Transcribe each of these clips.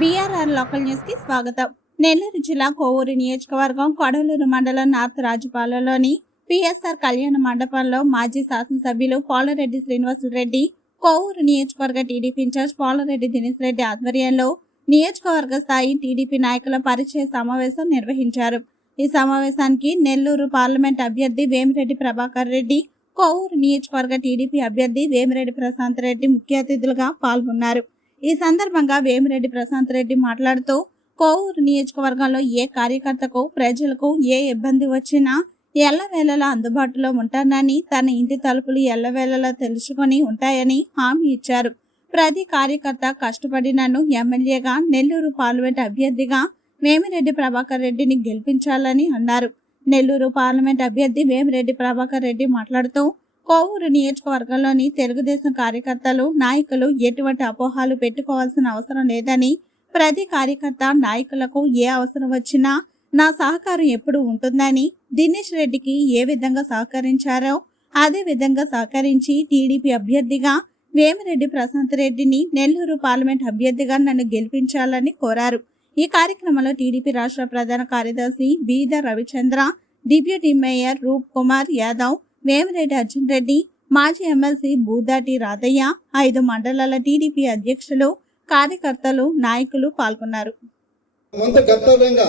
BRR local న్యూస్కి స్వాగతం. నెల్లూరు జిల్లా కోవూరు నియోజకవర్గం కొడలూరు మండలం నార్త్ రాజుపాలలోని పిఎస్ఆర్ కళ్యాణ మండపంలో మాజీ శాసనసభ్యులు పోలరెడ్డి శ్రీనివాసరెడ్డి కోవూరు నియోజకవర్గ టీడీపీ ఇన్ఛార్జ్ పోలరెడ్డి దినేష్ రెడ్డి ఆధ్వర్యంలో నియోజకవర్గ స్థాయి టీడీపీ నాయకుల పరిచయ సమావేశం నిర్వహించారు. ఈ సమావేశానికి నెల్లూరు పార్లమెంట్ అభ్యర్థి వేమిరెడ్డి ప్రభాకర్ రెడ్డి కోవూరు నియోజకవర్గ టీడీపీ అభ్యర్థి వేమిరెడ్డి ప్రశాంత్ రెడ్డి ముఖ్య అతిథులుగా పాల్గొన్నారు. ఈ సందర్భంగా వేమిరెడ్డి ప్రశాంత్ రెడ్డి మాట్లాడుతూ కోవూరు నియోజకవర్గంలో ఏ కార్యకర్తకు ప్రజలకు ఏ ఇబ్బంది వచ్చినా ఎల్లవేళలా అందుబాటులో ఉంటానని తన ఇంటి తలుపులు ఎల్లవేళలా తెలుసుకొని ఉంటాయని హామీ ఇచ్చారు. ప్రతి కార్యకర్త కష్టపడి నన్ను ఎమ్మెల్యేగా నెల్లూరు పార్లమెంట్ అభ్యర్థిగా వేమిరెడ్డి ప్రభాకర్ రెడ్డిని గెలిపించాలని అన్నారు. నెల్లూరు పార్లమెంట్ అభ్యర్థి వేమిరెడ్డి ప్రభాకర్ రెడ్డి మాట్లాడుతూ కోవూరు నియోజకవర్గంలోని తెలుగుదేశం కార్యకర్తలు నాయకులు ఎటువంటి అపోహాలు పెట్టుకోవాల్సిన అవసరం లేదని ప్రతి కార్యకర్త నాయకులకు ఏ అవసరం వచ్చినా నా సహకారం ఎప్పుడు ఉంటుందని దినేష్ రెడ్డికి ఏ విధంగా సహకరించారో అదే విధంగా సహకరించి టీడీపీ అభ్యర్థిగా వేమిరెడ్డి ప్రశాంత్ రెడ్డిని నెల్లూరు పార్లమెంట్ అభ్యర్థిగా నన్ను గెలిపించాలని కోరారు. ఈ కార్యక్రమంలో టీడీపీ రాష్ట్ర ప్రధాన కార్యదర్శి బీద రవిచంద్ర డిప్యూటీ మేయర్ రూప్ కుమార్ యాదవ్ వేమిరెడ్డి అర్జున్ రెడ్డి మాజీ ఎమ్మెల్సీ బూదాటి రాధయ్య ఐదు మండలాల టీడీపీ అధ్యక్షులు కార్యకర్తలు నాయకులు పాల్గొన్నారు. వంతు కర్తవ్యంగా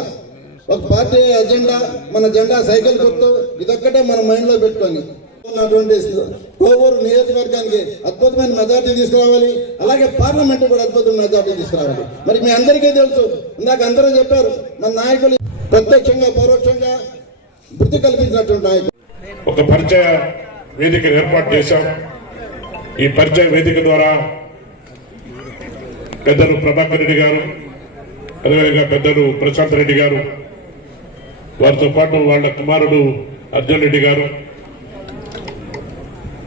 ఒక పార్టీ అజెండా మన జెండా సైకిల్ గుర్తు ఇదొక్కటే మన మైండ్లో పెట్టుకొని ఉన్నటువంటి కోవూరు నియోజకవర్గానికి అద్భుతమైన మెజార్టీ తీసుకురావాలి అలాగే పార్లమెంట్ కూడా అద్భుతమైన మెజార్టీ తీసుకురావాలి. మరి మీ అందరికీ తెలుసు ఇందాక అందరూ చెప్పారు మన నాయకులు ప్రత్యక్షంగా పరోక్షంగా వృత్తి కల్పించినటువంటి నాయకులు. ఒక పరిచయ వేదిక ఏర్పాటు చేశాం. ఈ పరిచయ వేదిక ద్వారా పెద్దలు ప్రభాకర్ రెడ్డి గారు అదేవిధంగా పెద్దలు ప్రశాంత్ రెడ్డి గారు వారితో పాటు వాళ్ళ కుమారుడు అర్జున్ రెడ్డి గారు.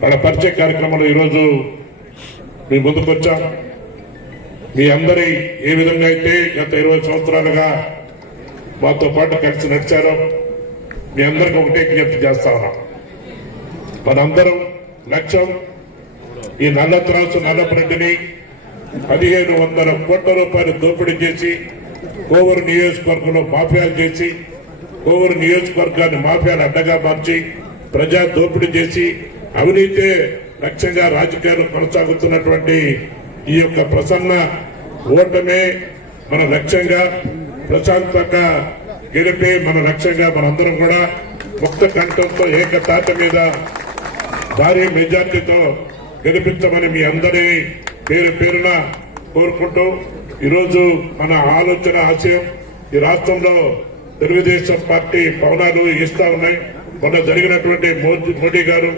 వాళ్ళ పరిచయ కార్యక్రమంలో ఈరోజు మీ ముందుకొచ్చాం. మీ అందరి ఏ విధంగా అయితే గత ఇరవై సంవత్సరాలుగా మాతో పాటు కలిసి నడిచారో మీ అందరికి ఒకటే విజ్ఞప్తి చేస్తా ఉన్నాం. మనందరం లక్ష్యం ఈ నల్ల త్రాసు నల్లపరెడ్డిని పదిహేను వందల కోట్ల రూపాయలు దోపిడీ చేసి కోవూరు నియోజకవర్గంలో మాఫియాలు చేసి కోవూరు నియోజకవర్గాన్ని మాఫియాలు అడ్డగా మార్చి ప్రజా దోపిడీ చేసి అవినీతే లక్ష్యంగా రాజకీయాలు కొనసాగుతున్నటువంటి ఈ యొక్క ప్రసన్న ఓటమే మన లక్ష్యంగా ప్రశాంతంగా గెలిపి మన లక్ష్యంగా మనందరం కూడా ముక్త కంఠంతో ఏకతాట మీద భారీ మెజార్టీతో గెలిపించమని మీ అందరినీ పేరు పేరున కోరుకుంటూ ఈరోజు మన ఆలోచన ఆశయం ఈ రాష్ట్రంలో తెలుగుదేశం పార్టీ పవనాలు ఇస్తా ఉన్నాయి. మొన్న జరిగినటువంటి మోదీ మోడీ గారు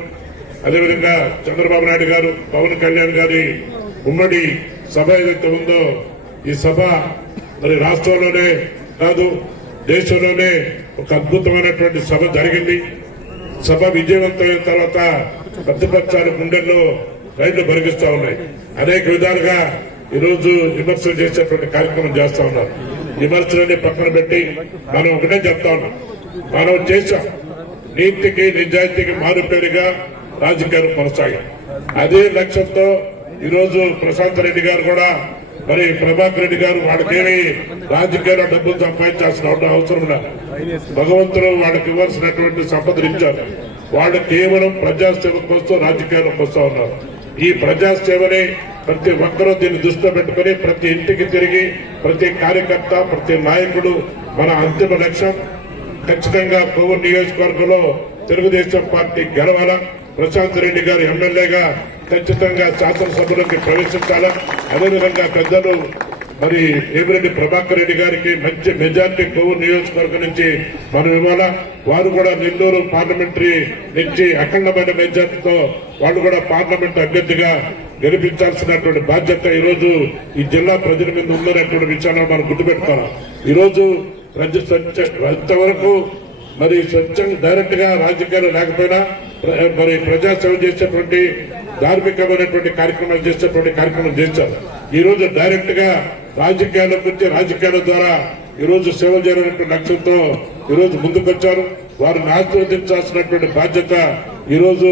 అదేవిధంగా చంద్రబాబు నాయుడు గారు పవన్ కళ్యాణ్ గారి ఉమ్మడి సభ ఏదైతే ఉందో ఈ సభ మరి రాష్ట్రంలోనే కాదు దేశంలోనే ఒక అద్భుతమైనటువంటి సభ జరిగింది. సభ విజయవంతమైన తర్వాత ప్రతిపక్షాలు గుండెల్లో రైళ్ళు బరిగిస్తా ఉన్నాయి. అనేక విధాలుగా ఈరోజు విమర్శలు చేసేటువంటి కార్యక్రమం చేస్తా ఉన్నారు. విమర్శలన్నీ పక్కన పెట్టి మనం ఒకటే చెప్తా ఉన్నాం. మనం చేశాం. నీతికి నిజాయితీకి మారుపేరుగా రాజకీయాలు కొనసాగాం అదే లక్ష్యంతో ఈరోజు ప్రశాంత్ రెడ్డి గారు కూడా మరి ప్రభాకర్ రెడ్డి గారు వాళ్ళకేమి రాజకీయాల్లో డబ్బులు సంపాదించాల్సిన అవసరం లేదు భగవంతుడు వాళ్ళకి ఇవ్వాల్సినటువంటి సంపదలు ఇచ్చారు వాళ్ళు కేవలం ప్రజాసేవ కోసం రాజకీయాలకు వస్తూ ఉన్నారు. ఈ ప్రజాసేవనే ప్రతి ఒక్కరూ దీన్ని దృష్టిలో పెట్టుకుని ప్రతి ఇంటికి తిరిగి ప్రతి కార్యకర్త ప్రతి నాయకుడు మన అంతిమ లక్ష్యం. ఖచ్చితంగా కోవూరు నియోజకవర్గంలో తెలుగుదేశం పార్టీ గెలవాల? ప్రశాంత్ రెడ్డి గారు ఎమ్మెల్యేగా ఖచ్చితంగా శాసనసభలోకి ప్రవేశించాలా? అదేవిధంగా పెద్దలు మరి ఏమిరెడ్డి ప్రభాకర్ రెడ్డి గారికి మంచి మెజార్టీ కొవ్వూరు నియోజకవర్గం నుంచి మనం ఇవ్వాలా? వారు కూడా నెల్లూరు పార్లమెంటరీ నుంచి అఖండమైన మెజార్టీతో వాళ్ళు కూడా పార్లమెంట్ అభ్యర్థిగా గెలిపించాల్సినటువంటి బాధ్యత ఈ రోజు ఈ జిల్లా ప్రజల మీద ఉందనేటువంటి విషయాన్ని మనం గుర్తుపెట్టుకోవాలి. ఈరోజు ప్రజ స్వచ్ఛ ఇంతవరకు మరి స్వచ్ఛంగా డైరెక్ట్గా రాజకీయాలు లేకపోయినా మరి ప్రజాసేవ చేసేటువంటి ధార్మికమైనటువంటి కార్యక్రమాలు చేసేటువంటి కార్యక్రమం చేశారు. ఈ రోజు డైరెక్ట్గా రాజకీయాల గురించి రాజకీయాల ద్వారా ఈరోజు సేవ చేయాలనేటువంటి లక్ష్యంతో ఈరోజు ముందుకొచ్చారు. వారిని ఆశీర్వదించాల్సినటువంటి బాధ్యత ఈరోజు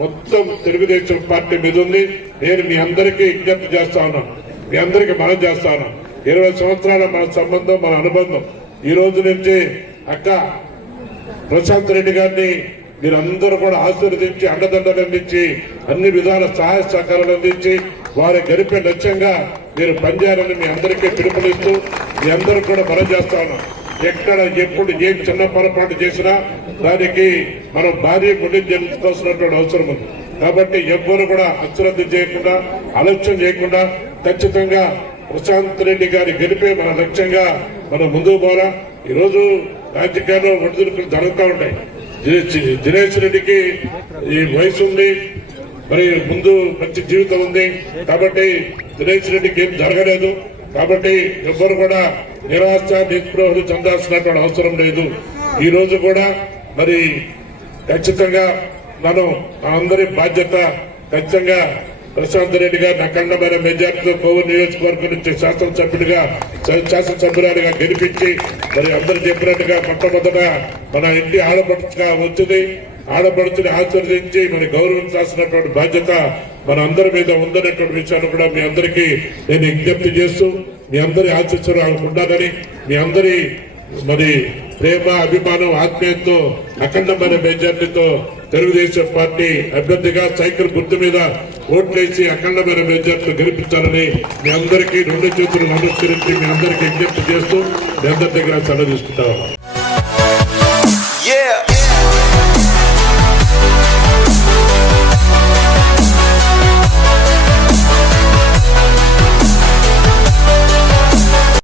మొత్తం తెలుగుదేశం పార్టీ మీద ఉంది. నేను మీ అందరికీ విజ్ఞప్తి చేస్తా ఉన్నాను. మీ అందరికీ మనం చేస్తా ఉన్నాం. ఇరవై సంవత్సరాల మన సంబంధం మన అనుబంధం. ఈ రోజు నుంచి అక్క ప్రశాంత్ రెడ్డి గారిని మీరందరూ కూడా ఆశీర్వదించి అండదండలు అందించి అన్ని విధాల సహాయ సహకారాలు అందించి వారి గడిపే లక్ష్యంగా మీరు పనిచేయాలని మీ అందరికీ పిలుపునిస్తూ మీ అందరూ కూడా మనం చేస్తాను. ఎక్కడ ఎప్పుడు ఏ చిన్న పొరపాటు చేసినా దానికి మనం భారీ గుండె చెల్లించుకోవాల్సినటువంటి అవసరం ఉంది. కాబట్టి ఎవ్వరు కూడా అశ్రద్ధ చేయకుండా ఆలస్యం చేయకుండా ఖచ్చితంగా ప్రశాంత్ రెడ్డి గారి గెలిపే మన లక్ష్యంగా మనం ముందుకు పోరా ఈరోజు రాజకీయాల్లో ఒడిదుడుకులు జరుగుతూ ఉంటాయి దినేష్ రెడ్డికి ఈ వయసు ఉండి మరి ముందు మంచి జీవితం ఉంది. కాబట్టి దినేష్ రెడ్డికి ఏం జరగలేదు. కాబట్టి ఎవ్వరు కూడా నిరాశ నిస్పృహలు చెందాల్సినటువంటి అవసరం లేదు. ఈ రోజు కూడా మరి ఖచ్చితంగా మనం మా అందరి బాధ్యత ఖచ్చితంగా ప్రశాంత్ రెడ్డి గారిని అఖండమైన మెజార్టీతో కోవూరు నియోజకవర్గం నుంచి శాసనసభ్యుడిగా శాసనసభ్యురాలుగా గెలిపించి మరి అందరు చెప్పినట్టుగా మొట్టమొదట మన ఇంటి ఆడపడుచుగా వచ్చింది. ఆడపడుచుని ఆచరించి మరి గౌరవించాల్సినటువంటి బాధ్యత మన అందరి మీద ఉందనేటువంటి విషయాన్ని కూడా మీ అందరికీ నేను విజ్ఞప్తి చేస్తూ మీ అందరి ఆశీస్సులు ఉండాలని మీ అందరి మరి ప్రేమ అభిమానం ఆత్మీయంతో అఖండమైన మెజార్టీతో తెలుగుదేశం పార్టీ అభ్యర్థిగా సైకిల్ గుర్తు మీద ఓట్లేసి అఖండమైన మెజార్టీతో గెలిపించాలని మీ అందరికీ రెండు చేతులు నమస్కరించి మీ అందరికీ విజ్ఞప్తి చేస్తూ మీ అందరి దగ్గర సెలవు తీసుకుంటాం Yeah.